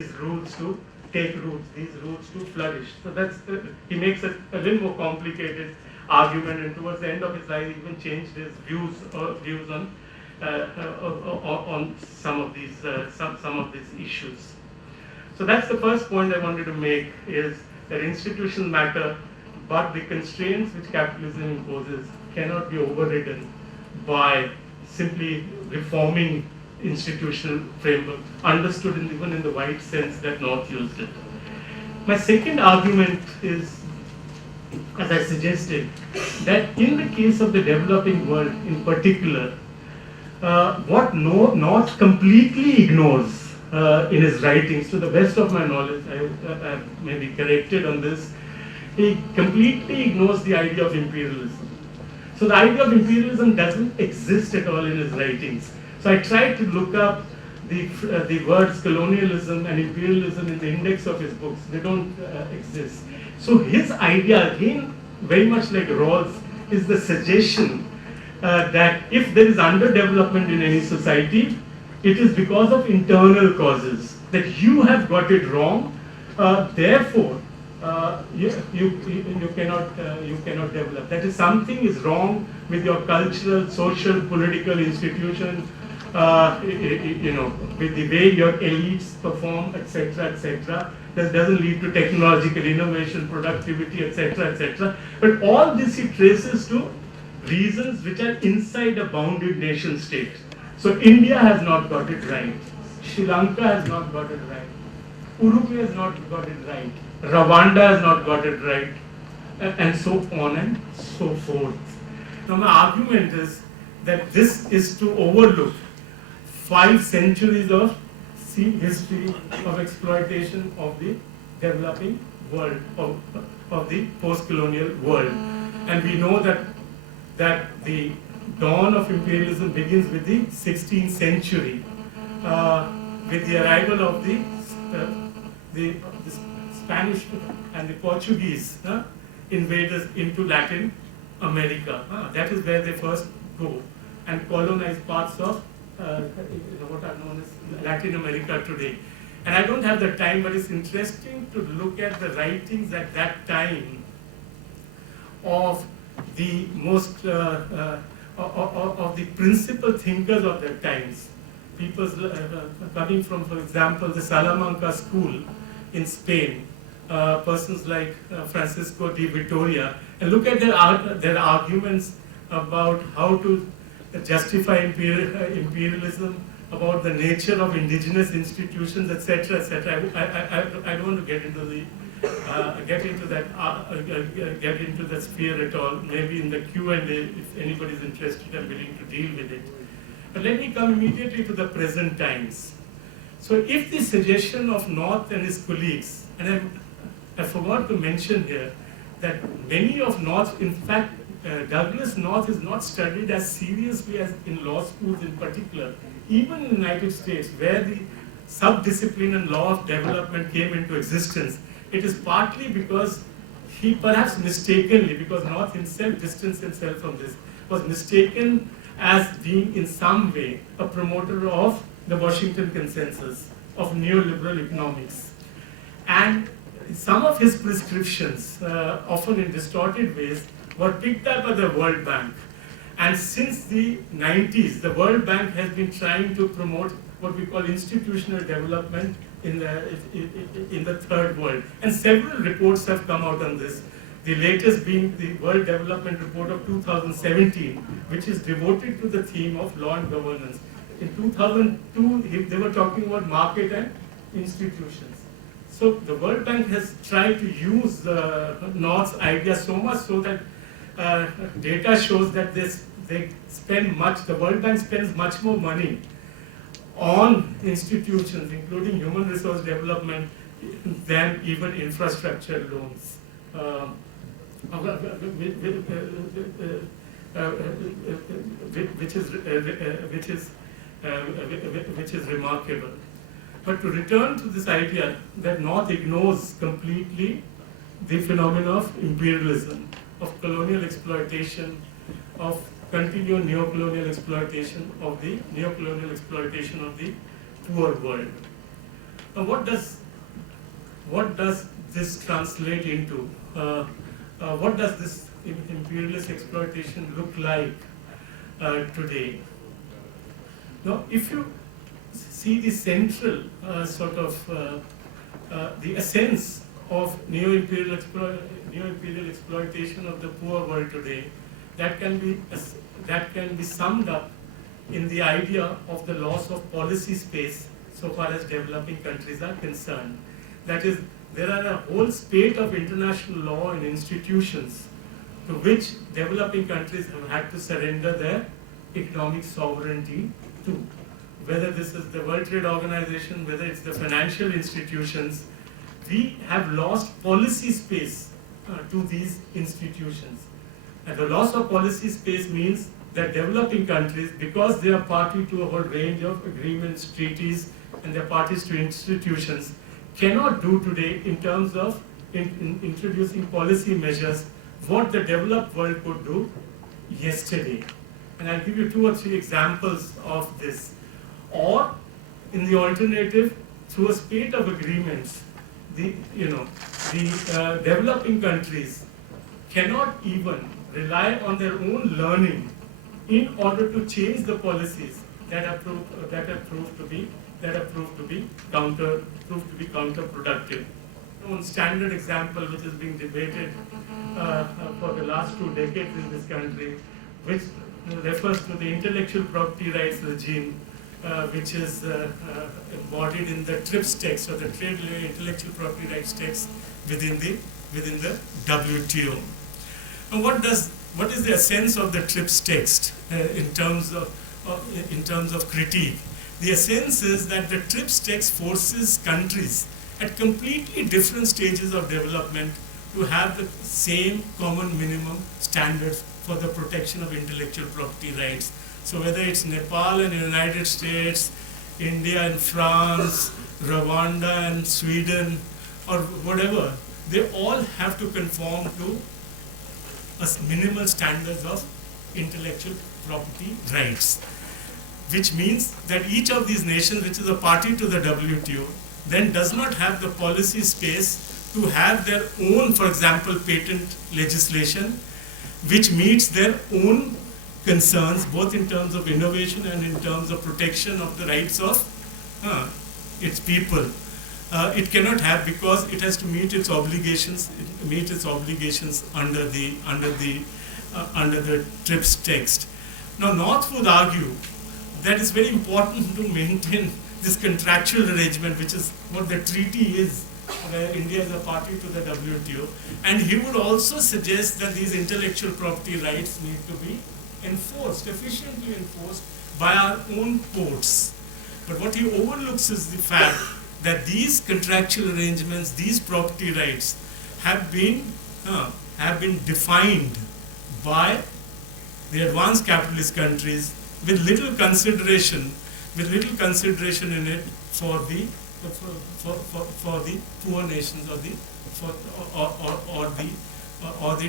these roots to take roots, these roots to flourish. So he makes a little more complicated argument, and towards the end of his life, he even changed his views on some of these issues. So that's the first point I wanted to make, is that institutions matter, but the constraints which capitalism imposes cannot be overridden by simply reforming institutional framework, understood even in the wide sense that North used it. My second argument is, as I suggested, that in the case of the developing world in particular, what North completely ignores in his writings, to the best of my knowledge, I may be corrected on this, he completely ignores the idea of imperialism. So the idea of imperialism doesn't exist at all in his writings. So I tried to look up the words colonialism and imperialism in the index of his books. They don't exist. So his idea, again, very much like Rawls, is the suggestion that if there is underdevelopment in any society, it is because of internal causes, that you have got it wrong, therefore you cannot develop. That is, something is wrong with your cultural, social, political institution, with the way your elites perform, etc., etc. That doesn't lead to technological innovation, productivity, etc., etc. But all this he traces to reasons which are inside a bounded nation state. So India has not got it right. Sri Lanka has not got it right. Uruguay has not got it right. Rwanda has not got it right. And so on and so forth. Now my argument is that this is to overlook 5 centuries of history of exploitation of the developing world, of the post-colonial world. And we know that the dawn of imperialism begins with the 16th century, with the arrival of the Spanish and the Portuguese invaders into Latin America. That is where they first go and colonize parts of what are known as Latin America today. And I don't have the time, but it's interesting to look at the writings at that time of the most of the principal thinkers of their times. People coming from, for example, the Salamanca school in Spain, persons like Francisco de Vitoria, and look at their arguments about how to justify imperialism, about the nature of indigenous institutions, etc., etc. I don't want to get into that sphere at all. Maybe in the Q&A, if anybody is interested, I'm willing to deal with it. But let me come immediately to the present times. So if the suggestion of North and his colleagues, and I forgot to mention here that many of North, in fact, Douglas North is not studied as seriously as in law schools in particular, even in the United States, where the sub-discipline and law of development came into existence. It is partly because he perhaps mistakenly, because North himself distanced himself from this, was mistaken as being in some way a promoter of the Washington Consensus, of neoliberal economics. And some of his prescriptions, often in distorted ways, were picked up by the World Bank. And since the 90s, the World Bank has been trying to promote what we call institutional development in the third world. And several reports have come out on this. The latest being the World Development Report of 2017, which is devoted to the theme of law and governance. In 2002, they were talking about market and institutions. So the World Bank has tried to use North's idea so much so that data shows that they spend much, the World Bank spends much more money on institutions, including human resource development, than even infrastructure loans. Which is remarkable. But to return to this idea that North ignores completely the phenomena of imperialism, of colonial exploitation, of continued neocolonial exploitation of the poor world. Now, what does this translate into? What does this imperialist exploitation look like today? Now, if you see the central the essence of neo-imperial exploitation of the poor world today, that can be summed up in the idea of the loss of policy space so far as developing countries are concerned. That is, there are a whole spate of international law and institutions to which developing countries have had to surrender their economic sovereignty to. Whether this is the World Trade Organization, whether it's the financial institutions, we have lost policy space to these institutions. And the loss of policy space means that developing countries, because they are party to a whole range of agreements, treaties, and they're parties to institutions, cannot do today in terms of introducing policy measures what the developed world could do yesterday. And I'll give you 2 or 3 examples of this. Or, in the alternative, through a spate of agreements, the developing countries cannot even rely on their own learning in order to change the policies that have proved to be counterproductive. One standard example which is being debated for the last 2 decades in this country, which refers to the intellectual property rights regime, which is embodied in the TRIPS text, or the Trade Intellectual Property Rights text within the WTO. Now, what is the essence of the TRIPS text in terms of critique? The essence is that the TRIPS text forces countries at completely different stages of development to have the same common minimum standards for the protection of intellectual property rights. So whether it's Nepal and the United States, India and France, Rwanda and Sweden, or whatever, they all have to conform to minimal standards of intellectual property rights, which means that each of these nations, which is a party to the WTO, then does not have the policy space to have their own, for example, patent legislation, which meets their own concerns, both in terms of innovation and in terms of protection of the rights of its people. It cannot have, because it has to meet its obligations. Under the TRIPS text. Now, North would argue that it's very important to maintain this contractual arrangement, which is what the treaty is, where India is a party to the WTO, and he would also suggest that these intellectual property rights need to be efficiently enforced by our own courts. But what he overlooks is the fact that these contractual arrangements, these property rights, have been defined by the advanced capitalist countries with little consideration in it for the poor nations or the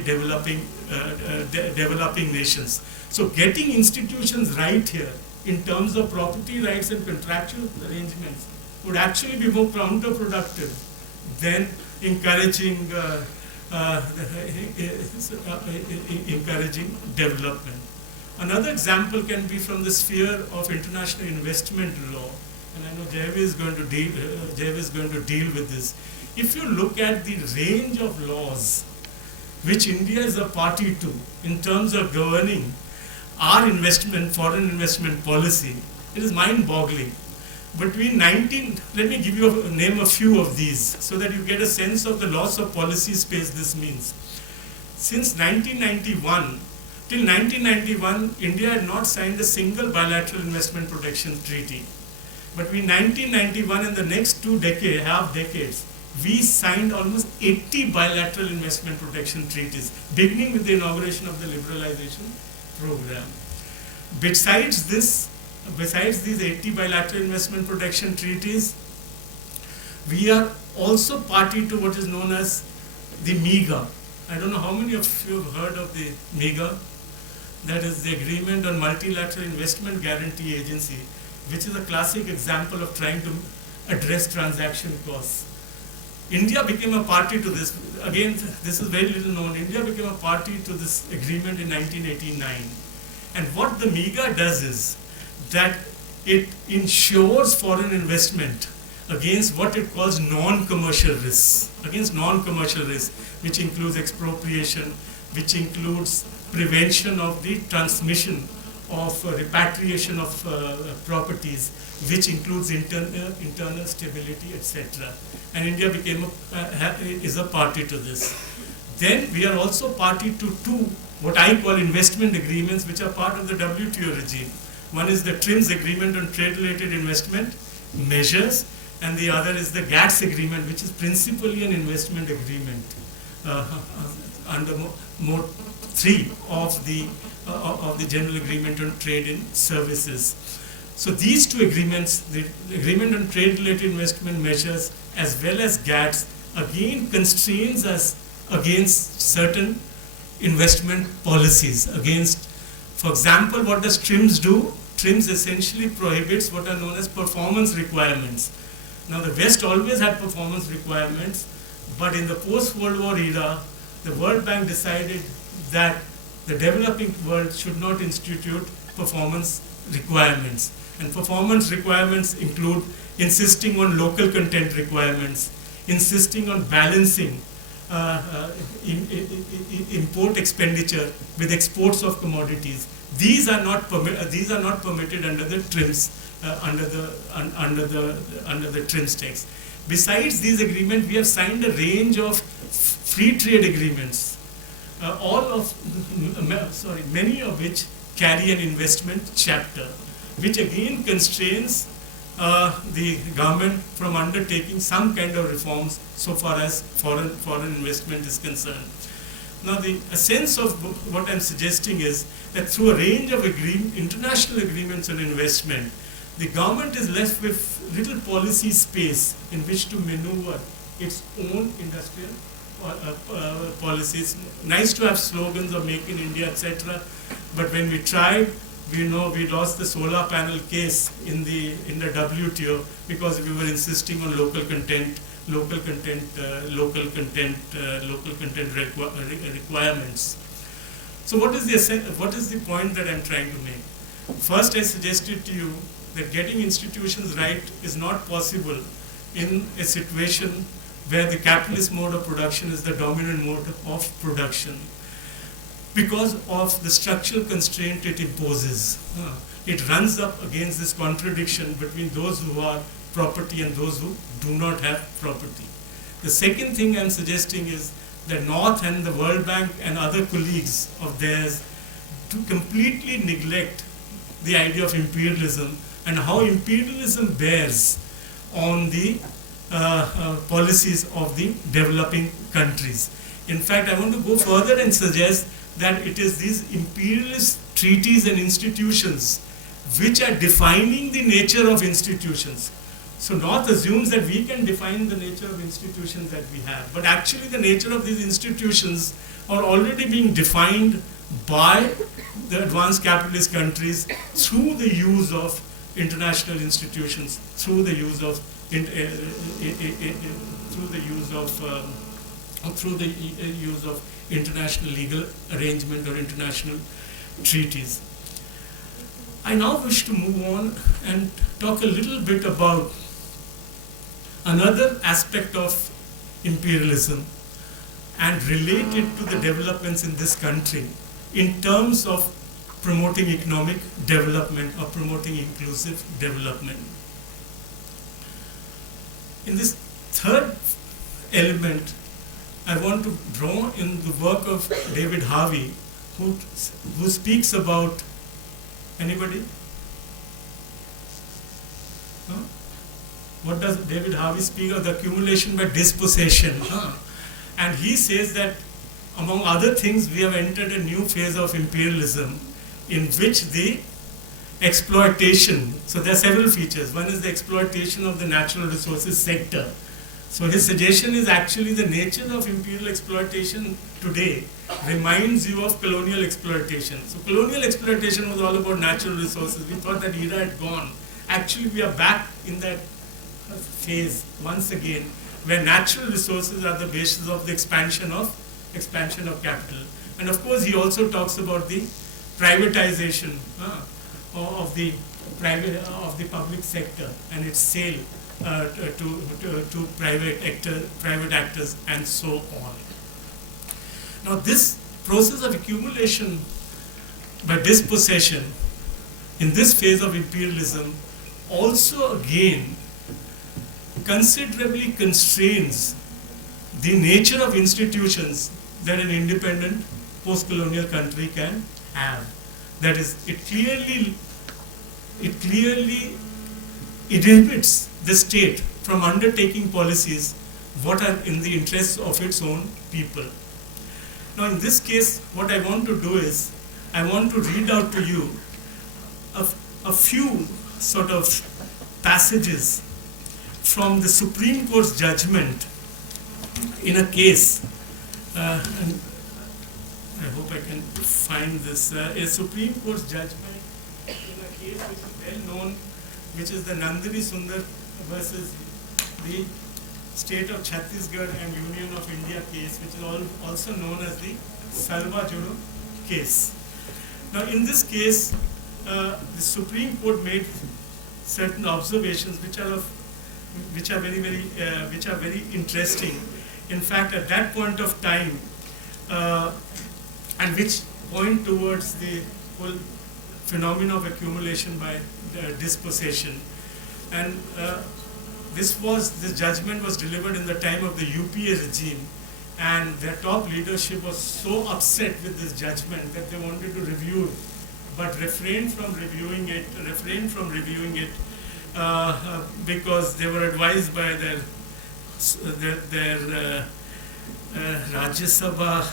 developing nations. So getting institutions right here in terms of property rights and contractual arrangements would actually be more counterproductive than encouraging development. Another example can be from the sphere of international investment law, and I know Jaiveer is going to deal with this. If you look at the range of laws which India is a party to in terms of governing our foreign investment policy, it is mind-boggling. Let me give you name a few of these so that you get a sense of the loss of policy space this means. Since 1991, till 1991, India had not signed a single bilateral investment protection treaty. But between 1991 and the next half decades, we signed almost 80 bilateral investment protection treaties, beginning with the inauguration of the liberalization program. Besides these 80 bilateral investment protection treaties, we are also party to what is known as the MIGA. I don't know how many of you have heard of the MIGA. That is the Agreement on Multilateral Investment Guarantee Agency, which is a classic example of trying to address transaction costs. India became a party to this. Again, this is very little known. India became a party to this agreement in 1989. And what the MIGA does is that it insures foreign investment against what it calls non-commercial risks, which includes expropriation, which includes prevention of the transmission of repatriation of properties, which includes internal stability, etc. And India is a party to this. Then we are also party to two, what I call investment agreements, which are part of the WTO regime. One is the TRIMS agreement on trade-related investment measures, and the other is the GATS agreement, which is principally an investment agreement under Mode 3 of the General Agreement on Trade in Services. So these two agreements, the Agreement on Trade-related Investment Measures as well as GATS, again constrains us against certain investment policies. For example, what does TRIMS do? TRIMS essentially prohibits what are known as performance requirements. Now the West always had performance requirements, but in the post-World War era, the World Bank decided that the developing world should not institute performance requirements. And performance requirements include insisting on local content requirements, insisting on balancing import expenditure with exports of commodities. These are not permitted under the TRIMS, under the TRIMS text. Besides these agreements, we have signed a range of free trade agreements, many of which carry an investment chapter, which again constrains the government from undertaking some kind of reforms so far as foreign investment is concerned. Now, the essence of what I'm suggesting is that through a range of international agreements on investment, the government is left with little policy space in which to maneuver its own industrial policies. Nice to have slogans of Make in India, etc. But when we tried, we lost the solar panel case in the WTO because we were insisting on local content requirements. So what is the point that I'm trying to make? First, I suggested to you that getting institutions right is not possible in a situation where the capitalist mode of production is the dominant mode of production, because of the structural constraint it imposes. It runs up against this contradiction between those who are property and those who do not have property. The second thing I'm suggesting is that North and the World Bank and other colleagues of theirs to completely neglect the idea of imperialism and how imperialism bears on the policies of the developing countries. In fact, I want to go further and suggest that it is these imperialist treaties and institutions which are defining the nature of institutions. So North assumes that we can define the nature of institutions that we have, but actually the nature of these institutions are already being defined by the advanced capitalist countries through the use of international institutions, through the use of international legal arrangement or international treaties. I now wish to move on and talk a little bit about another aspect of imperialism and relate it to the developments in this country in terms of promoting economic development or promoting inclusive development. In this third element, I want to draw in the work of David Harvey, who speaks about, anybody? No? What does David Harvey speak of? The accumulation by dispossession. And he says that, among other things, we have entered a new phase of imperialism in which the exploitation, so there are several features. One is the exploitation of the natural resources sector. So his suggestion is actually the nature of imperial exploitation today reminds you of colonial exploitation. So colonial exploitation was all about natural resources. We thought that era had gone. Actually, we are back in that phase once again, where natural resources are the basis of the expansion of capital. And of course, he also talks about the privatization of the public sector and its sale to private actors, and so on. Now, this process of accumulation by dispossession in this phase of imperialism also again considerably constrains the nature of institutions that an independent post-colonial country can have. That is, it clearly inhibits the state from undertaking policies what are in the interests of its own people. Now, in this case, what I want to do is, I want to read out to you a few sort of passages from the Supreme Court's judgment in a case, and I hope I can find this, a Supreme Court's judgment in a case which is well known, which is the Nandini Sundar versus the State of Chhattisgarh and Union of India case, which is also known as the Salva Juro case. Now, in this case, the Supreme Court made certain observations which are very interesting. In fact, at that point of time, and which point towards the whole phenomenon of accumulation by dispossession. And this judgment was delivered in the time of the UPA regime, and their top leadership was so upset with this judgment that they wanted to review it, but refrained from reviewing it because they were advised by their Rajya Sabha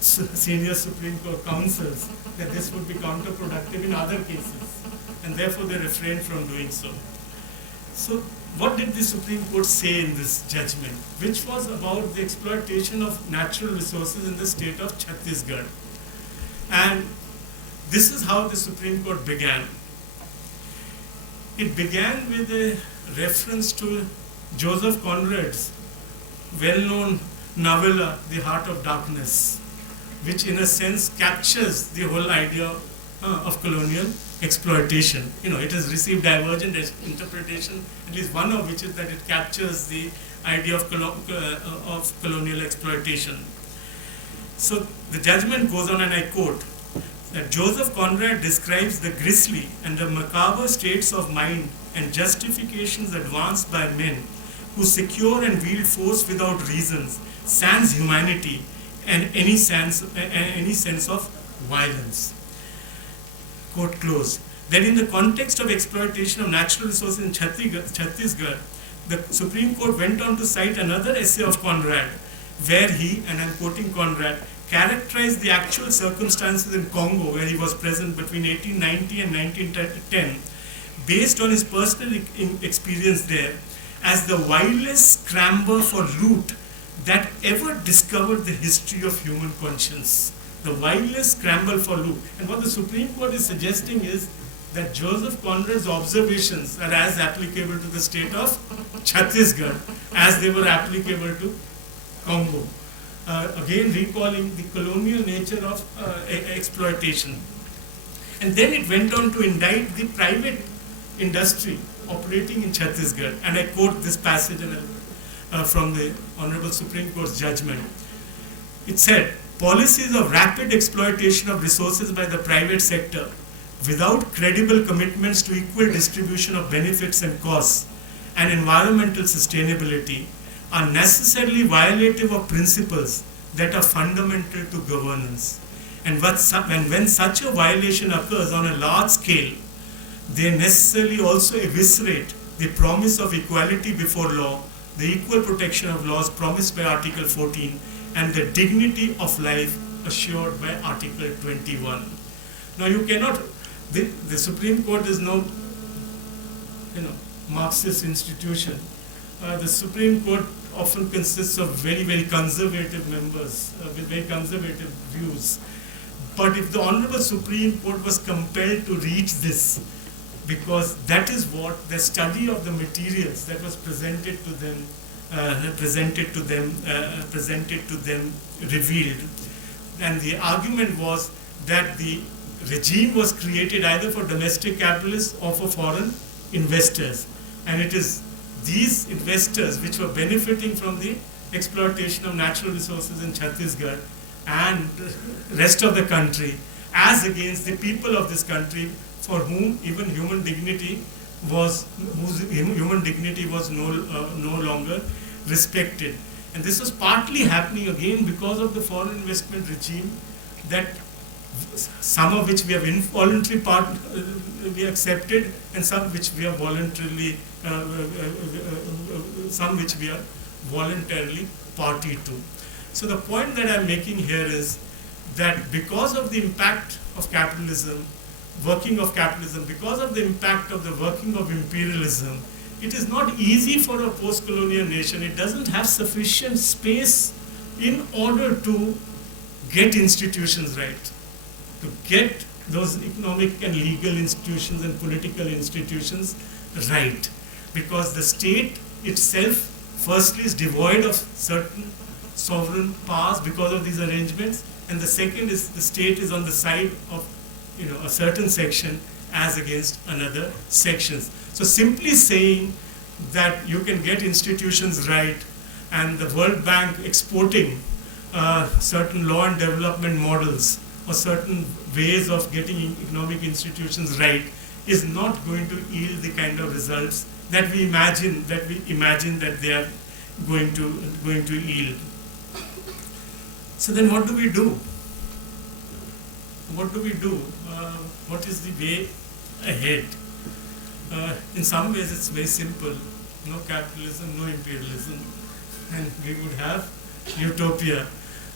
senior Supreme Court counsels that this would be counterproductive in other cases, and therefore they refrained from doing so. So, what did the Supreme Court say in this judgment, which was about the exploitation of natural resources in the state of Chhattisgarh? And this is how the Supreme Court began. It began with a reference to Joseph Conrad's well-known novella, The Heart of Darkness, which in a sense captures the whole idea of colonial exploitation. It has received divergent interpretation, at least one of which is that it captures the idea of colonial exploitation. So the judgment goes on, and I quote, that Joseph Conrad describes the grisly and the macabre states of mind and justifications advanced by men who secure and wield force without reasons, sans humanity, and any sense of violence. Quote close. Then in the context of exploitation of natural resources in Chhattisgarh, the Supreme Court went on to cite another essay of Conrad, where he, and I'm quoting Conrad, characterized the actual circumstances in Congo, where he was present between 1890 and 1910, based on his personal experience there, as the wildest scramble for loot that ever discovered the history of human conscience. The wildest scramble for loot. And what the Supreme Court is suggesting is that Joseph Conrad's observations are as applicable to the state of Chhattisgarh as they were applicable to Congo. Again recalling the colonial nature of exploitation. And then it went on to indict the private industry operating in Chhattisgarh. And I quote this passage from the Honorable Supreme Court's judgment. It said, policies of rapid exploitation of resources by the private sector without credible commitments to equal distribution of benefits and costs and environmental sustainability are necessarily violative of principles that are fundamental to governance. And when such a violation occurs on a large scale, they necessarily also eviscerate the promise of equality before law, the equal protection of laws promised by Article 14, and the dignity of life assured by Article 21. Now you cannot, the Supreme Court is no Marxist institution. The Supreme Court often consists of very, very conservative members with very conservative views. But if the Honorable Supreme Court was compelled to reach this because that is what the study of the materials that was presented to them, revealed. And the argument was that the regime was created either for domestic capitalists or for foreign investors. And it is these investors which were benefiting from the exploitation of natural resources in Chhattisgarh and rest of the country, as against the people of this country for whom even human dignity was no longer respected. And this was partly happening again because of the foreign investment regime, that some of which we have involuntarily we accepted, and some which we are voluntarily, some which we are voluntarily party to. So the point that I'm making here is that because of the impact of capitalism, working of capitalism, because of the impact of the working of imperialism, it is not easy for a post-colonial nation. It doesn't have sufficient space in order to get institutions right, to get those economic and legal institutions and political institutions right. Because the state itself, firstly, is devoid of certain sovereign powers because of these arrangements, and the second is the state is on the side of a certain section as against another sections. So simply saying that you can get institutions right and the World Bank exporting certain law and development models or certain ways of getting economic institutions right is not going to yield the kind of results that we imagine that they are going to yield. So then what do we do? What do we do? What is the way ahead? In some ways it's very simple. No capitalism, no imperialism, and we would have utopia.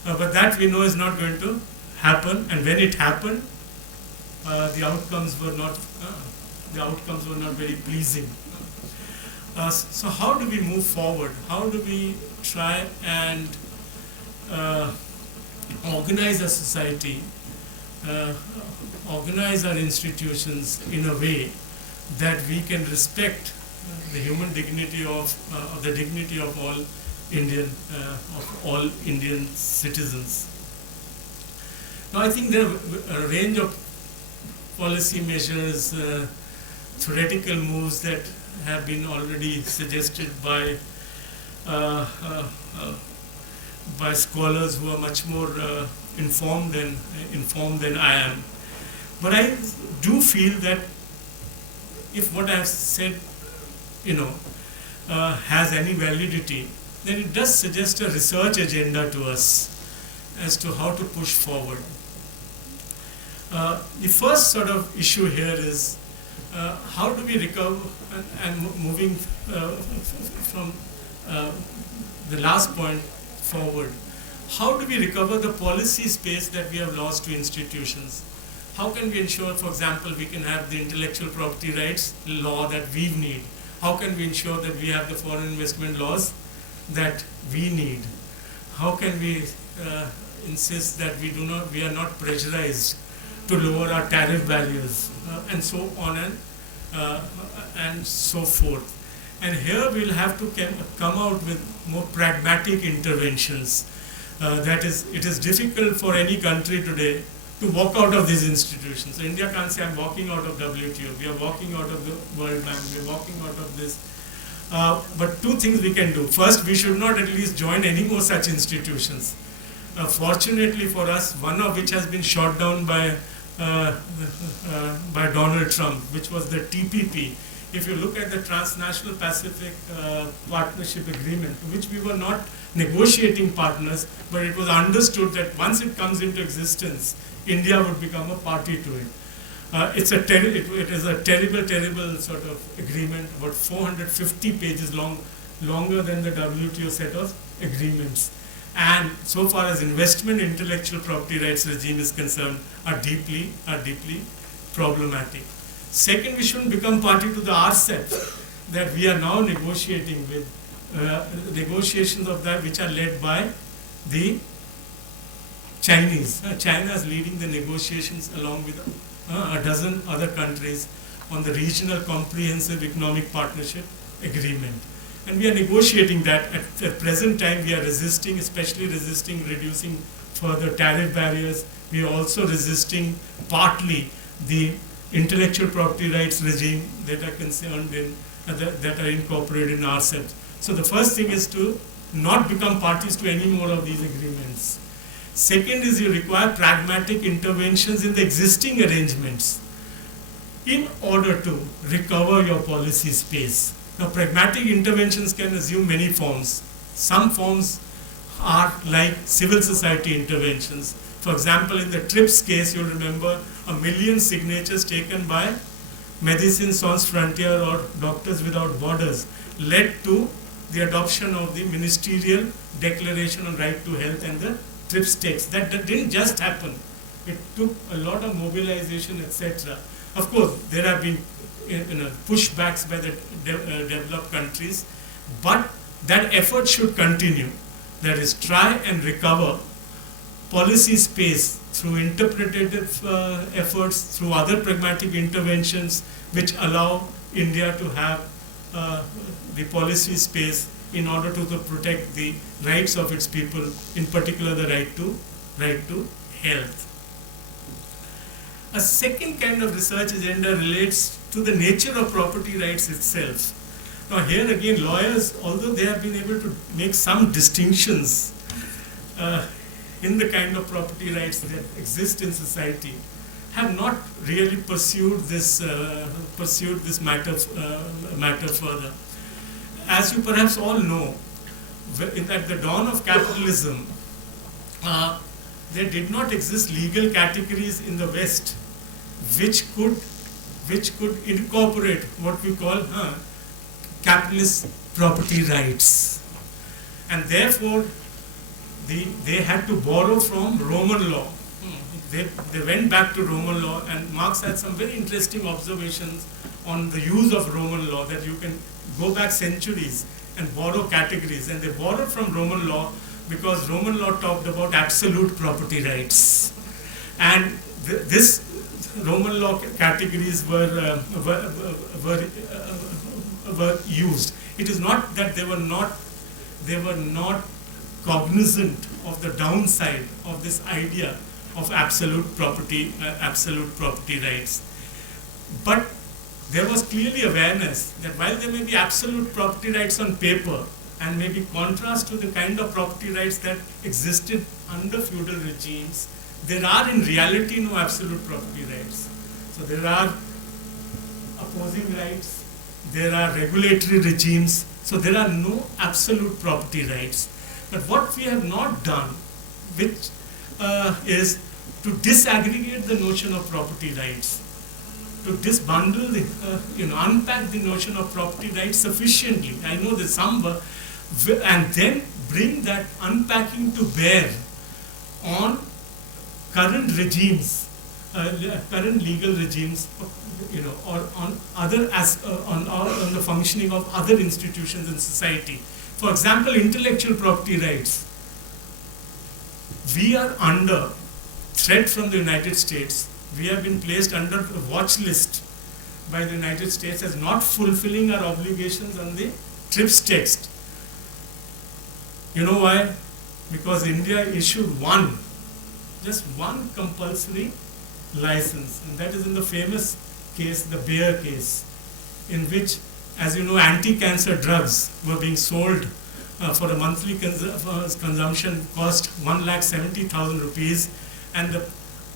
But that we know is not going to happen, and when it happened, the outcomes were not very pleasing. So how do we move forward? How do we try and organize a society, organize our institutions in a way that we can respect the human dignity of the dignity of all Indian citizens? Now, I think there are a range of policy measures, theoretical moves that have been already suggested by scholars who are much more informed than I am. But I do feel that if what I have said, has any validity, then it does suggest a research agenda to us as to how to push forward. The first sort of issue here is how do we recover, and moving from the last point forward, how do we recover the policy space that we have lost to institutions? How can we ensure, for example, we can have the intellectual property rights law that we need? How can we ensure that we have the foreign investment laws that we need? How can we insist that we are not pressurized to lower our tariff barriers, and so on and so forth? And here we'll have to come out with more pragmatic interventions. That is, it is difficult for any country today to walk out of these institutions. So India can't say, I'm walking out of WTO, we are walking out of the World Bank, we are walking out of this. But two things we can do. First, we should not at least join any more such institutions. Fortunately for us, one of which has been shot down by Donald Trump, which was the TPP. If you look at the Transnational Pacific Partnership Agreement, which we were not negotiating partners, but it was understood that once it comes into existence, India would become a party to it. It is a terrible sort of agreement, about 450 pages long, longer than the WTO set of agreements. And so far as investment intellectual property rights regime is concerned, are deeply problematic. Second, we shouldn't become party to the RCEP that we are now negotiating with, negotiations of that which are led by the Chinese. China is leading the negotiations along with a dozen other countries on the Regional Comprehensive Economic Partnership Agreement. And we are negotiating that. At the present time, we are resisting, especially resisting reducing further tariff barriers. We are also resisting partly the intellectual property rights regime that are concerned in, that are incorporated in RCEP. So the first thing is to not become parties to any more of these agreements. Second is you require pragmatic interventions in the existing arrangements in order to recover your policy space. Now, pragmatic interventions can assume many forms. Some forms are like civil society interventions. For example, in the TRIPS case, you remember 1 million signatures taken by Médecins Sans Frontières or Doctors Without Borders led to the adoption of the Ministerial Declaration on Right to Health and the TRIPS text. That didn't just happen. It took a lot of mobilization, etc. Of course, there have been pushbacks by the developed countries, but that effort should continue. That is, try and recover policy space through interpretative efforts, through other pragmatic interventions which allow India to have the policy space in order to protect the rights of its people, in particular the right to health. A second kind of research agenda relates to the nature of property rights itself. Now here again, lawyers, although they have been able to make some distinctions in the kind of property rights that exist in society, have not really pursued this matter further. As you perhaps all know, at the dawn of capitalism, there did not exist legal categories in the West which could incorporate what we call capitalist property rights, and therefore they had to borrow from Roman law. They went back to Roman law, and Marx had some very interesting observations on the use of Roman law, that you can go back centuries and borrow categories. And they borrowed from Roman law because Roman law talked about absolute property rights. And this Roman law categories were used. It is not that they were not cognizant of the downside of this idea of absolute property rights. But there was clearly awareness that while there may be absolute property rights on paper and may be contrast to the kind of property rights that existed under feudal regimes, there are in reality no absolute property rights. So there are opposing rights, there are regulatory regimes, so there are no absolute property rights. But what we have not done, which is to disaggregate the notion of property rights, to disbundle, unpack the notion of property rights sufficiently. I know that some were, and then bring that unpacking to bear on current regimes, current legal regimes, or on other on the functioning of other institutions in society. For example, intellectual property rights. We are under threat from the United States. We have been placed under a watch list by the United States as not fulfilling our obligations on the TRIPS text. You know why? Because India issued just one compulsory license, and that is in the famous case, the Bayer case, in which, as you know, anti-cancer drugs were being sold for a monthly consumption cost 1,70,000 rupees, and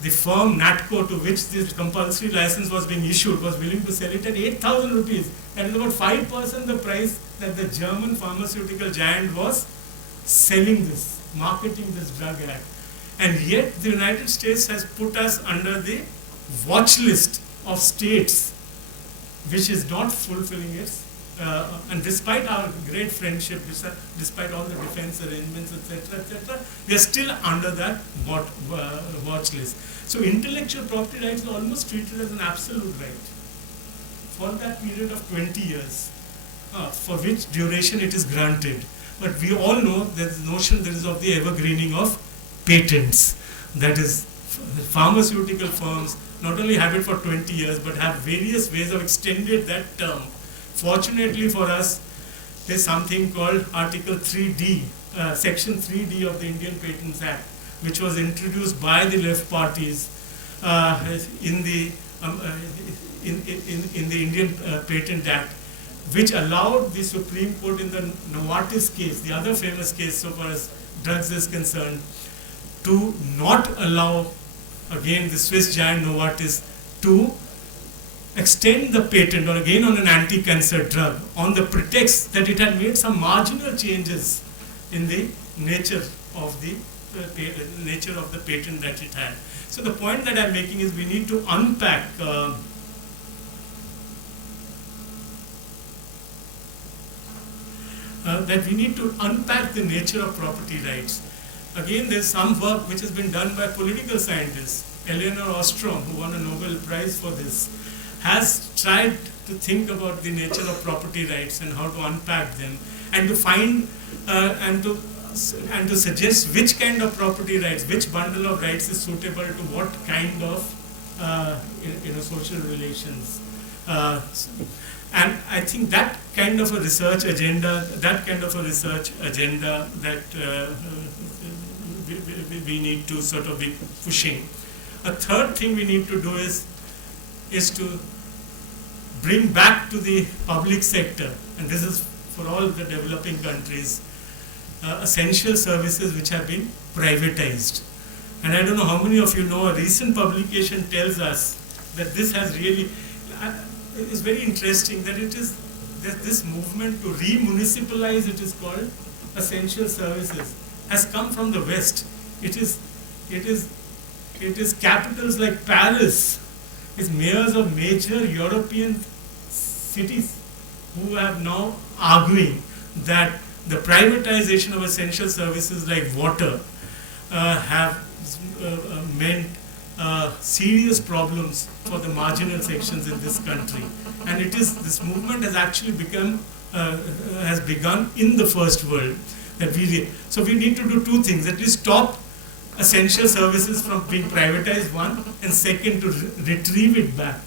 the firm NATCO, to which this compulsory license was being issued, was willing to sell it at 8,000 rupees. That is about 5% the price that the German pharmaceutical giant was selling this, marketing this drug at. And yet the United States has put us under the watch list of states which is not fulfilling its, and despite our great friendship, despite all the defense arrangements, etc., we are still under that watch list. So intellectual property rights are almost treated as an absolute right for that period of 20 years, for which duration it is granted. But we all know there is notion there is of the evergreening of patents. That is, pharmaceutical firms not only have it for 20 years but have various ways of extended that term. Fortunately for us, there's something called Article 3D, Section 3D of the Indian Patents Act, which was introduced by the left parties in the in the Indian Patent Act, which allowed the Supreme Court in the Novartis case, the other famous case so far as drugs is concerned, to not allow, again, the Swiss giant Novartis to extend the patent, or again on an anti-cancer drug, on the pretext that it had made some marginal changes in the nature of the patent that it had. So the point that I'm making is we need to unpack the nature of property rights. Again, there's some work which has been done by political scientists. Elinor Ostrom, who won a Nobel Prize for this, has tried to think about the nature of property rights and how to unpack them, and to find and to suggest which kind of property rights, which bundle of rights is suitable to what kind of social relations. And I think that kind of a research agenda that we need to sort of be pushing. A third thing we need to do is to bring back to the public sector, and this is for all the developing countries, essential services which have been privatized. And I don't know how many of you know, a recent publication tells us that this has really, it's very interesting that it is that this movement to re-municipalize, it is called, essential services, has come from the West. It is capitals like Paris, is mayors of major European cities who have now arguing that the privatization of essential services like water have meant serious problems for the marginal sections in this country. And this movement has actually has begun in the first world. So we need to do two things: at least stop essential services from being privatized, one, and second, to retrieve it back.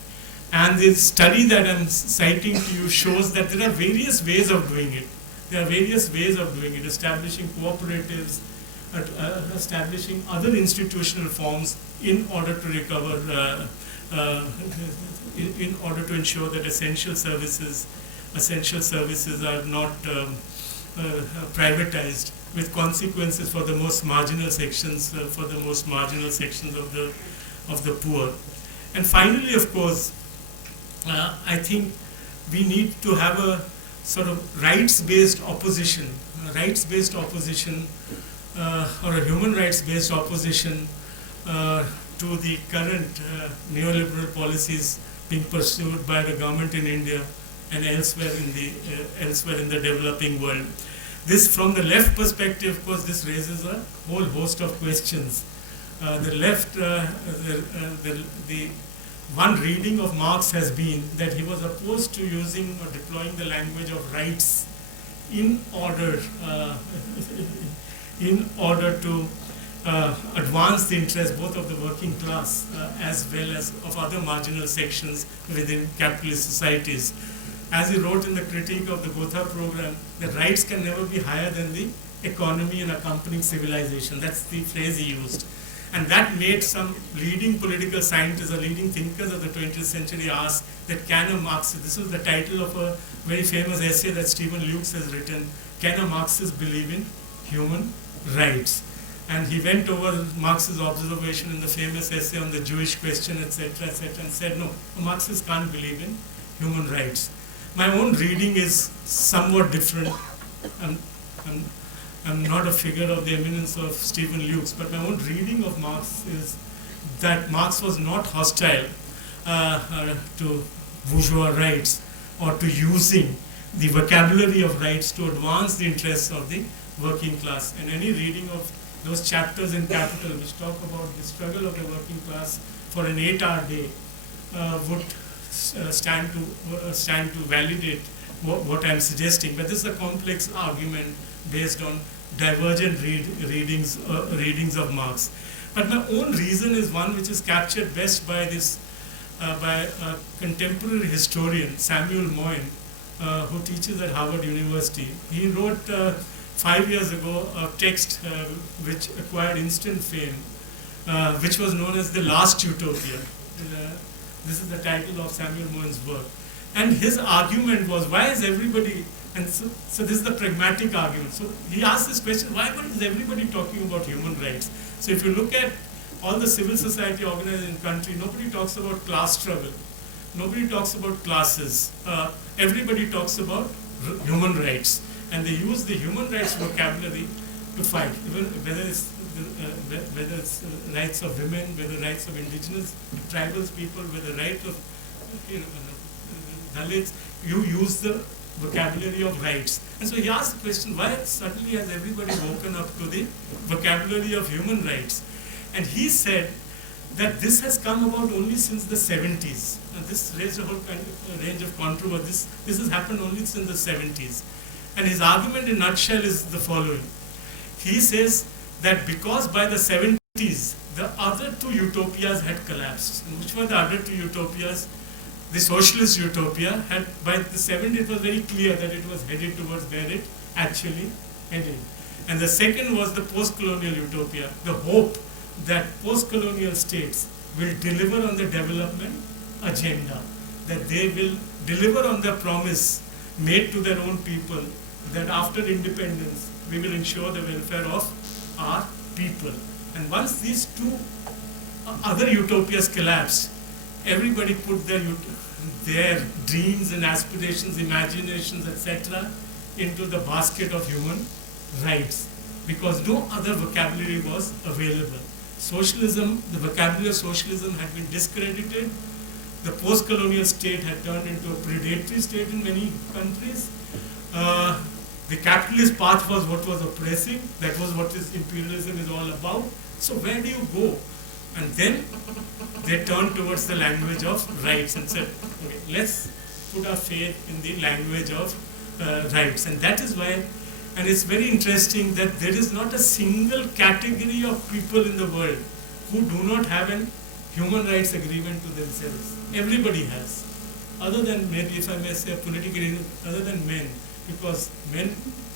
And the study that I'm citing to you shows that there are various ways of doing it. Establishing cooperatives, establishing other institutional forms in order to recover, in order to ensure that essential services are not privatized, with consequences for the most marginal sections, of the poor. And finally, of course, I think we need to have a sort of rights-based opposition, or a human rights-based opposition to the current neoliberal policies being pursued by the government in India and elsewhere in the developing world. This, from the left perspective, of course, this raises a whole host of questions. The left, the one reading of Marx has been that he was opposed to using or deploying the language of rights in order to advance the interests both of the working class as well as of other marginal sections within capitalist societies. As he wrote in the critique of the Gotha program, that rights can never be higher than the economy and accompanying civilization. That's the phrase he used. And that made some leading political scientists or leading thinkers of the 20th century ask that can a Marxist, this was the title of a very famous essay that Stephen Lukes has written, can a Marxist believe in human rights? And he went over Marx's observation in the famous essay on the Jewish question, etc., and said, no, a Marxist can't believe in human rights. My own reading is somewhat different. I'm not a figure of the eminence of Stephen Lukes, but my own reading of Marx is that Marx was not hostile to bourgeois rights or to using the vocabulary of rights to advance the interests of the working class. And any reading of those chapters in Capital which talk about the struggle of the working class for an 8-hour day would stand to validate what I'm suggesting. But this is a complex argument based on divergent readings of Marx. But my own reason is one which is captured best by by a contemporary historian, Samuel Moyn, who teaches at Harvard University. He wrote 5 years ago a text which acquired instant fame, which was known as The Last Utopia. This is the title of Samuel Moyn's work. And his argument was, why is everybody, and so this is the pragmatic argument. So he asked this question, why is everybody talking about human rights? So if you look at all the civil society organized in the country, nobody talks about class struggle. Nobody talks about classes. Everybody talks about human rights. And they use the human rights vocabulary to fight, even whether it's rights of women, whether rights of indigenous tribals people, whether rights of Dalits, you use the vocabulary of rights. And so he asked the question, why suddenly has everybody woken up to the vocabulary of human rights? And he said that this has come about only since the 70s. And this raised a whole kind of range of controversy. This has happened only since the 70s. And his argument in a nutshell is the following. He says that because by the 70s, the other two utopias had collapsed. And which were the other two utopias? The socialist utopia had, by the 70s, it was very clear that it was headed towards where it actually headed. And the second was the post-colonial utopia, the hope that post-colonial states will deliver on the development agenda, that they will deliver on the promise made to their own people that after independence we will ensure the welfare of our people. And once these two other utopias collapsed, everybody put their dreams and aspirations, imaginations, etc. into the basket of human rights, because no other vocabulary was available. Socialism, the vocabulary of socialism had been discredited. The post-colonial state had turned into a predatory state in many countries. The capitalist path was what was oppressing. That was what this imperialism is all about. So where do you go? And then they turned towards the language of rights and said, okay, let's put our faith in the language of rights. And that is why, and it's very interesting that there is not a single category of people in the world who do not have an human rights agreement to themselves. Everybody has. Other than maybe, if I may say, politically, other than men, because men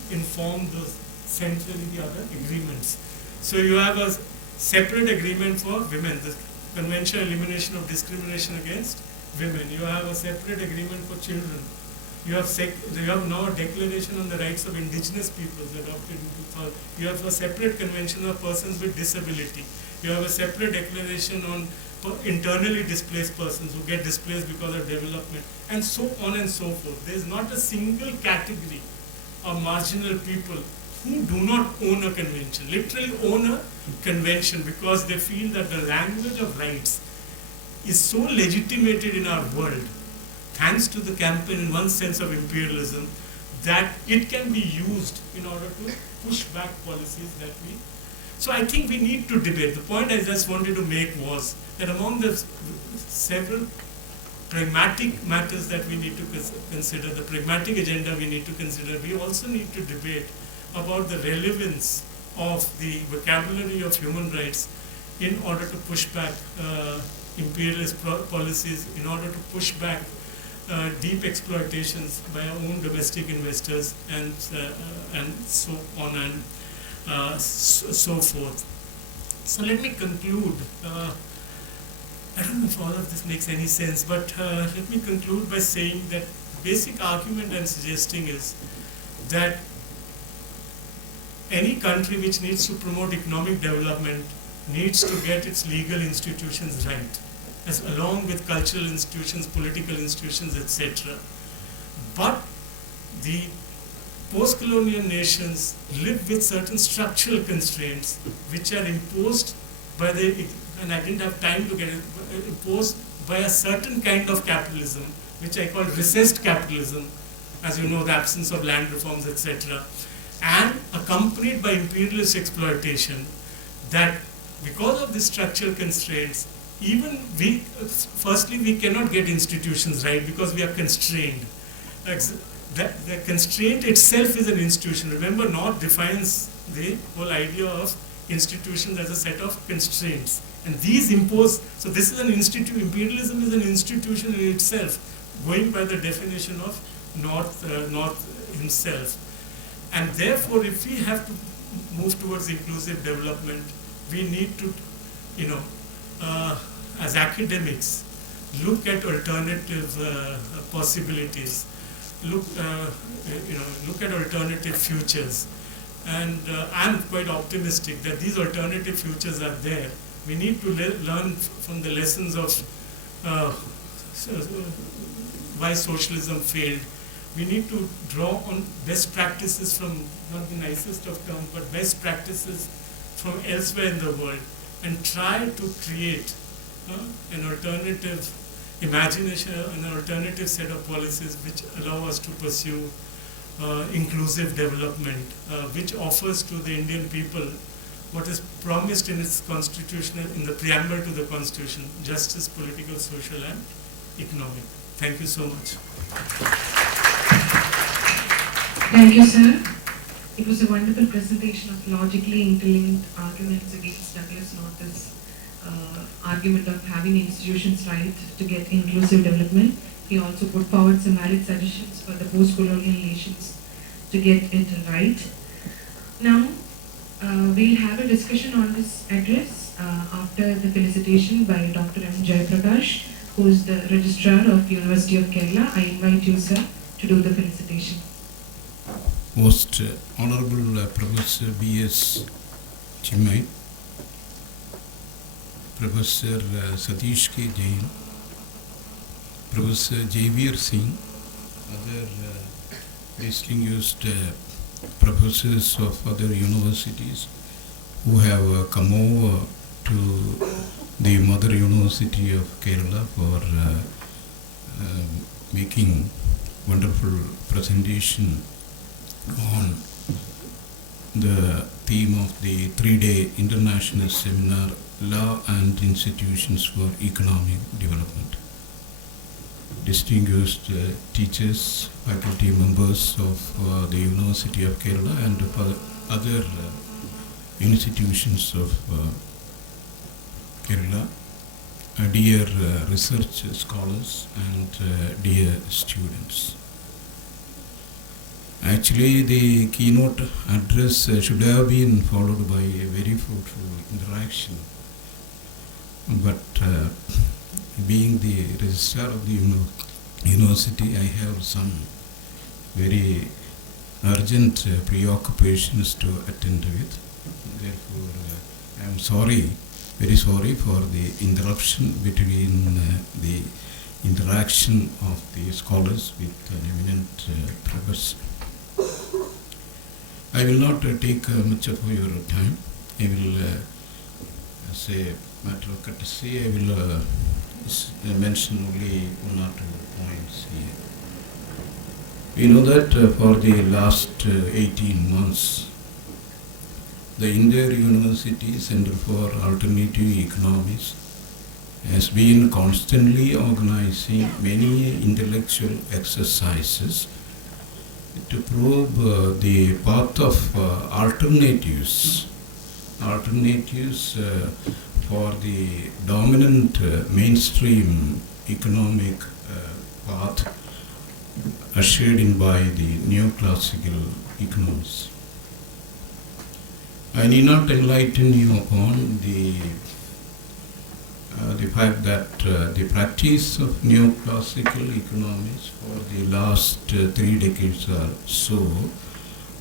inform those centrally the other agreements. So you have a separate agreement for women, the Convention on Elimination of Discrimination Against Women. You have a separate agreement for children. You have now a declaration on the rights of indigenous peoples adopted in 2000. You have a separate convention of persons with disability. You have a separate declaration on internally displaced persons who get displaced because of development, and so on and so forth. There is not a single category of marginal people who do not own a convention, literally own a convention, because they feel that the language of rights is so legitimated in our world, thanks to the campaign in one sense of imperialism, that it can be used in order to push back policies that we... So I think we need to debate. The point I just wanted to make was that among the several pragmatic matters that we need to consider, the pragmatic agenda we need to consider, we also need to debate about the relevance of the vocabulary of human rights in order to push back imperialist policies, in order to push back deep exploitations by our own domestic investors, and so on and so forth. So let me conclude. I don't know if all of this makes any sense, but let me conclude by saying that the basic argument I'm suggesting is that any country which needs to promote economic development needs to get its legal institutions right, along with cultural institutions, political institutions, etc. But the post-colonial nations live with certain structural constraints which are imposed by and I didn't have time to get it, imposed by a certain kind of capitalism, which I call recessed capitalism, as you know, the absence of land reforms, etc., and accompanied by imperialist exploitation, that because of the structural constraints, even firstly, we cannot get institutions right because we are constrained. The constraint itself is an institution. Remember, North defines the whole idea of institutions as a set of constraints. And these impose, so this is an institute, imperialism is an institution in itself, going by the definition of North himself. And therefore, if we have to move towards inclusive development, we need to, as academics, look at alternative possibilities, look at alternative futures. And I'm quite optimistic that these alternative futures are there. We need to learn from the lessons of why socialism failed. We need to draw on best practices from, not the nicest of terms, but best practices from elsewhere in the world, and try to create an alternative imagination, an alternative set of policies which allow us to pursue inclusive development, which offers to the Indian people what is promised in its constitutional, in the preamble to the constitution: justice, political, social, and economic. Thank you so much. Thank you, sir. It was a wonderful presentation of logically interlinked arguments against Douglas North's argument of having institutions right to get inclusive development. He also put forward some valid suggestions for the post-colonial nations to get it right. Now, we'll have a discussion on this address after the felicitation by Dr. M. Jayaprakash, who is the Registrar of University of Kerala. I invite you, sir, to do the felicitation. Most Honorable Professor B.S. Chimmai, Professor Satish K. Jain, Professor Javier Singh, other distinguished professors of other universities who have come over to the Mother University of Kerala for making wonderful presentation on the theme of the 3-day international seminar, Law and Institutions for Economic Development. Distinguished teachers, faculty members of the University of Kerala and other institutions of Kerala, dear research scholars and dear students. Actually, the keynote address should have been followed by a very fruitful interaction. But being the registrar of the university, I have some very urgent preoccupations to attend with. Therefore, I am sorry, very sorry for the interruption between the interaction of the scholars with an eminent professor. I will not take much of your time. I will, as a matter of courtesy, I will mention only 1 or 2 points here. We know that for the last 18 months, the Indore University Center for Alternative Economies has been constantly organizing many intellectual exercises to probe the path of alternatives for the dominant mainstream economic path ushered in by the neoclassical economists. I need not enlighten you upon the fact that the practice of neoclassical economics for the last 3 decades or so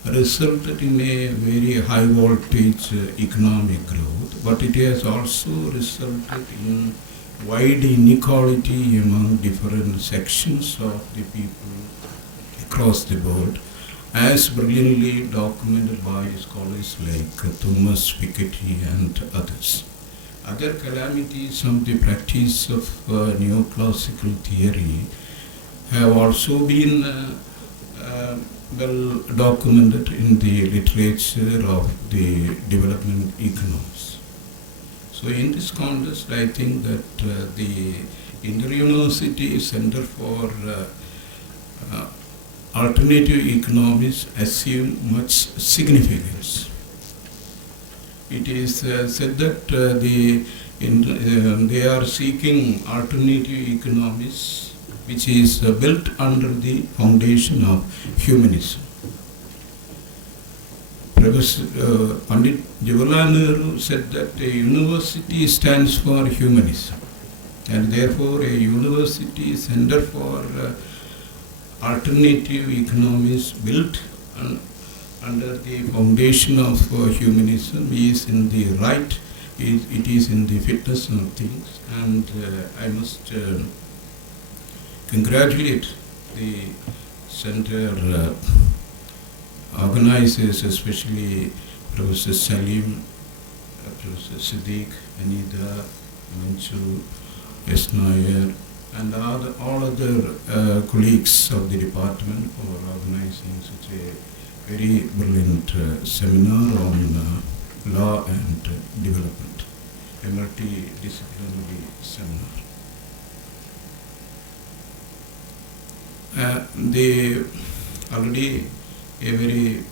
resulted in a very high voltage economic growth, but it has also resulted in wide inequality among different sections of the people across the board, as brilliantly documented by scholars like Thomas Piketty and others. Other calamities of the practice of neoclassical theory have also been well documented in the literature of the development economics. So in this context, I think that the Inter-University Center for Alternative Economics assume much significance. it is said that they are seeking alternative economies which is built under the foundation of humanism. Professor Pandit Jawaharlal Nehru said that a university stands for humanism, and therefore a university center for alternative economies built under the foundation of humanism is in the right, it is in the fitness of things, and I must congratulate the center organizers, especially Professor Salim, Professor Siddiq, Anida, Manchu, S. Nair, and all other colleagues of the department for organizing such a very brilliant seminar on law and development, a multidisciplinary seminar. Already a very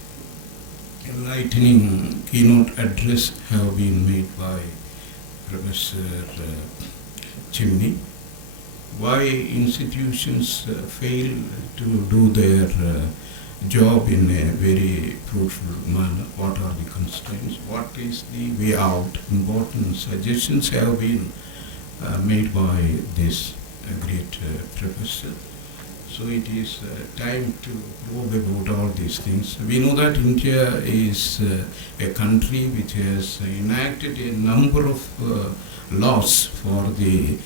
enlightening keynote address have been made by Professor Chimney. Why institutions fail to do their job in a very fruitful manner, what are the constraints, what is the way out. Important suggestions have been made by this great professor. So it is time to probe about all these things. We know that India is a country which has enacted a number of laws for the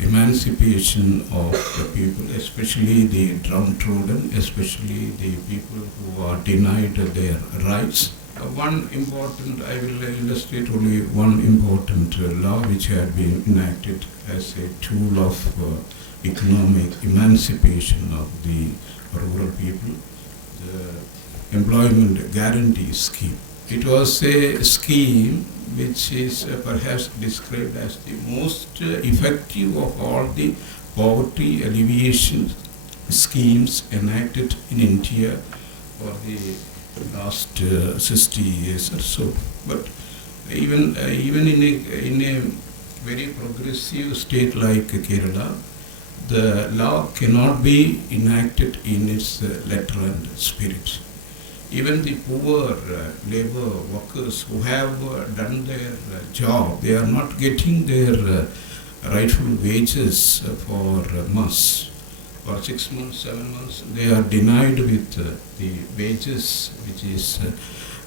emancipation of the people, especially the downtrodden, especially the people who are denied their rights. One important, I will illustrate only one important law which had been enacted as a tool of economic emancipation of the rural people, the Employment Guarantee Scheme. It was a scheme which is perhaps described as the most effective of all the poverty alleviation schemes enacted in India for the last 60 years or so. But even in a very progressive state like Kerala, the law cannot be enacted in its letter and spirit. Even the poor labor workers who have done their job, they are not getting their rightful wages for months. For 6 months, 7 months, they are denied with the wages which is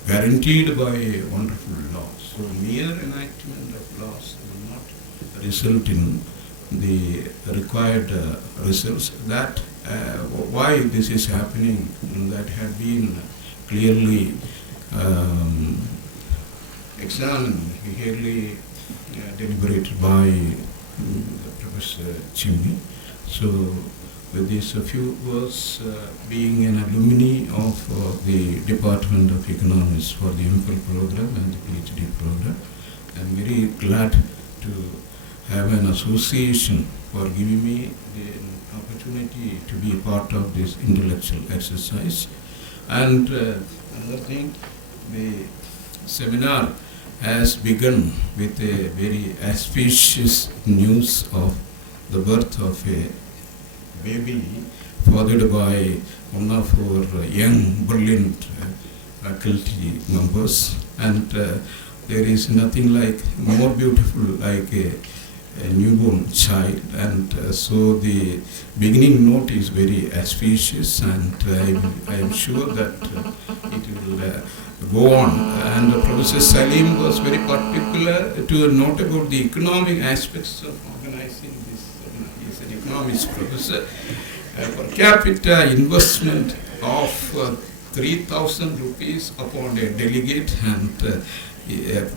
guaranteed by a wonderful law. So mere enactment of laws will not result in the required results. That why this is happening, that had been clearly examined, clearly deliberated by Professor Chimney. So with these few words, being an alumni of the Department of Economics for the MPhil program and the PhD program, I am very glad to have an association for giving me the opportunity to be part of this intellectual exercise. And another thing, the seminar has begun with a very auspicious news of the birth of a baby, fathered by one of our young, brilliant faculty members. And there is nothing like more beautiful like a newborn child, and so the beginning note is very auspicious, and I am sure that it will go on. And Professor Salim was very particular to note about the economic aspects of organizing this. He is an economics professor. Per capita investment of 3,000 rupees upon a delegate, and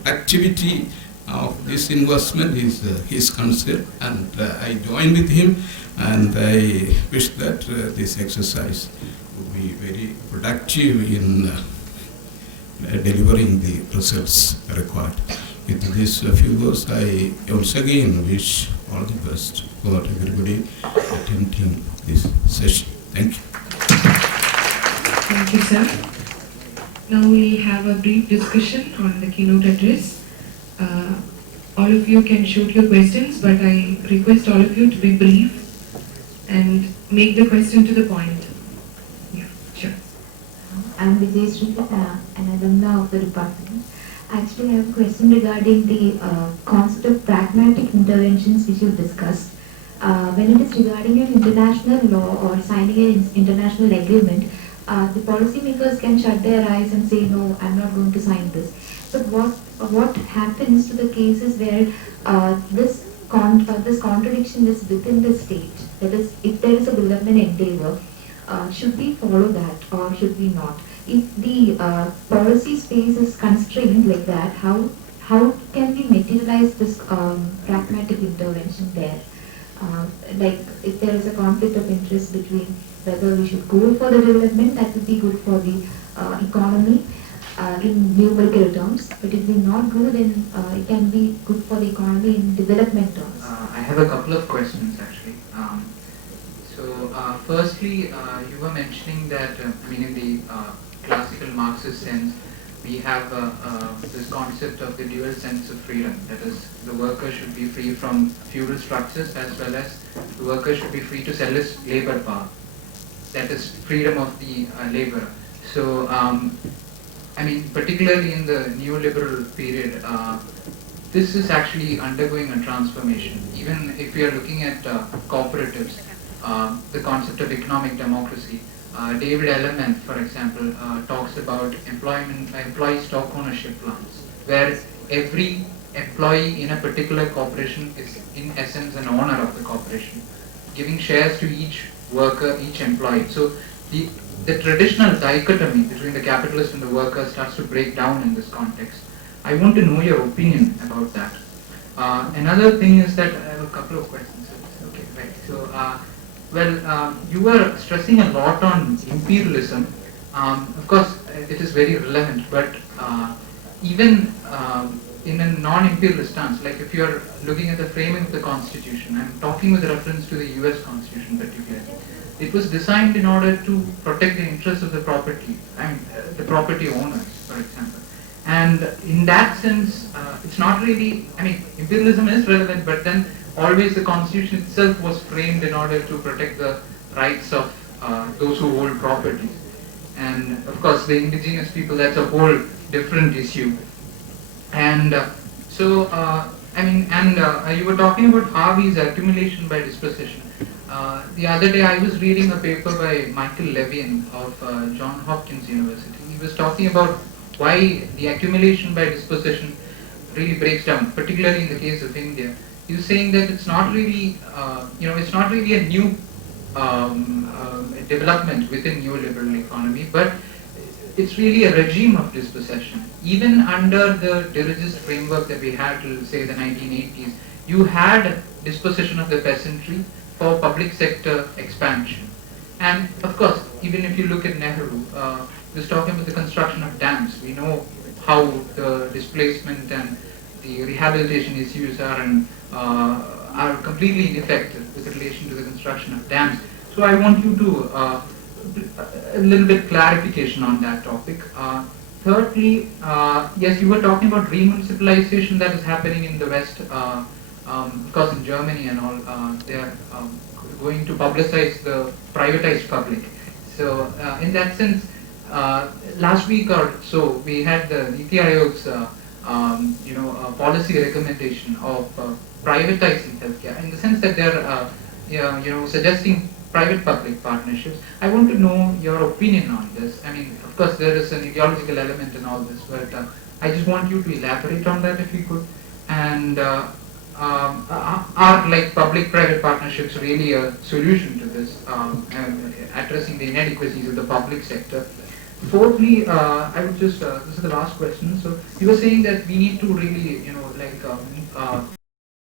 activity of this investment is his concern, and I join with him, and I wish that this exercise would be very productive in delivering the results required. With these few words, I once again wish all the best for everybody attending this session. Thank you. Thank you, sir. Now we'll have a brief discussion on the keynote address. All of you can shoot your questions, but I request all of you to be brief and make the question to the point. Yeah, sure. I'm Vijay Sri, an alumna of the department. Actually, I have a question regarding the concept of pragmatic interventions which you discussed. When it is regarding an international law or signing an international agreement, the policymakers can shut their eyes and say, no, I'm not going to sign this. But what happens to the cases where this contradiction is within the state? That is, if there is a development endeavor, should we follow that or should we not? If the policy space is constrained like that, how can we materialize this pragmatic intervention there? Like if there is a conflict of interest between whether we should go for the development, that would be good for the economy in numerical terms, but if we not go, then it can be good for the economy in development terms. I have a couple of questions actually. Firstly, you were mentioning that, in the classical Marxist sense, we have this concept of the dual sense of freedom. That is, the worker should be free from feudal structures as well as the worker should be free to sell his labor power. That is freedom of the laborer. So, particularly in the neoliberal period, this is actually undergoing a transformation. Even if we are looking at cooperatives, the concept of economic democracy, David Ellerman, for example, talks about employee stock ownership plans, where every employee in a particular corporation is in essence an owner of the corporation, giving shares to each worker, each employee. So the traditional dichotomy between the capitalist and the worker starts to break down in this context. I want to know your opinion about that. Another thing is that I have a couple of questions. Okay, right. So, you were stressing a lot on imperialism. Of course, it is very relevant, but even in a non-imperialist stance, like if you are looking at the framing of the Constitution, I'm talking with reference to the US Constitution particularly. It was designed in order to protect the interests of the property, the property owners, for example. And in that sense, it's not really, imperialism is relevant, but then always the Constitution itself was framed in order to protect the rights of those who hold property. And of course, the indigenous people, that's a whole different issue. And you were talking about Harvey's accumulation by dispossession. The other day I was reading a paper by Michael Levin of Johns Hopkins University. He was talking about why the accumulation by dispossession really breaks down, particularly in the case of India. He was saying that it's not really, it's not really a new development within neoliberal economy, but it's really a regime of dispossession. Even under the dirigist framework that we had till say the 1980s, you had dispossession of the peasantry for public sector expansion. And of course, even if you look at Nehru, he was talking about the construction of dams. We know how the displacement and the rehabilitation issues are completely ineffective with relation to the construction of dams. So I want you to a little bit clarification on that topic. Thirdly, yes, you were talking about remunicipalization that is happening in the West. Of course, in Germany and all, they are going to publicize the privatized public. So, in that sense, last week or so, we had the Niti Aayog's, policy recommendation of privatizing healthcare, in the sense that they're, suggesting private-public partnerships. I want to know your opinion on this. Of course, there is an ideological element in all this, but I just want you to elaborate on that if you could. And are like public-private partnerships really a solution to this, addressing the inadequacies of the public sector? Fourthly, I would just, this is the last question. So you were saying that we need to really,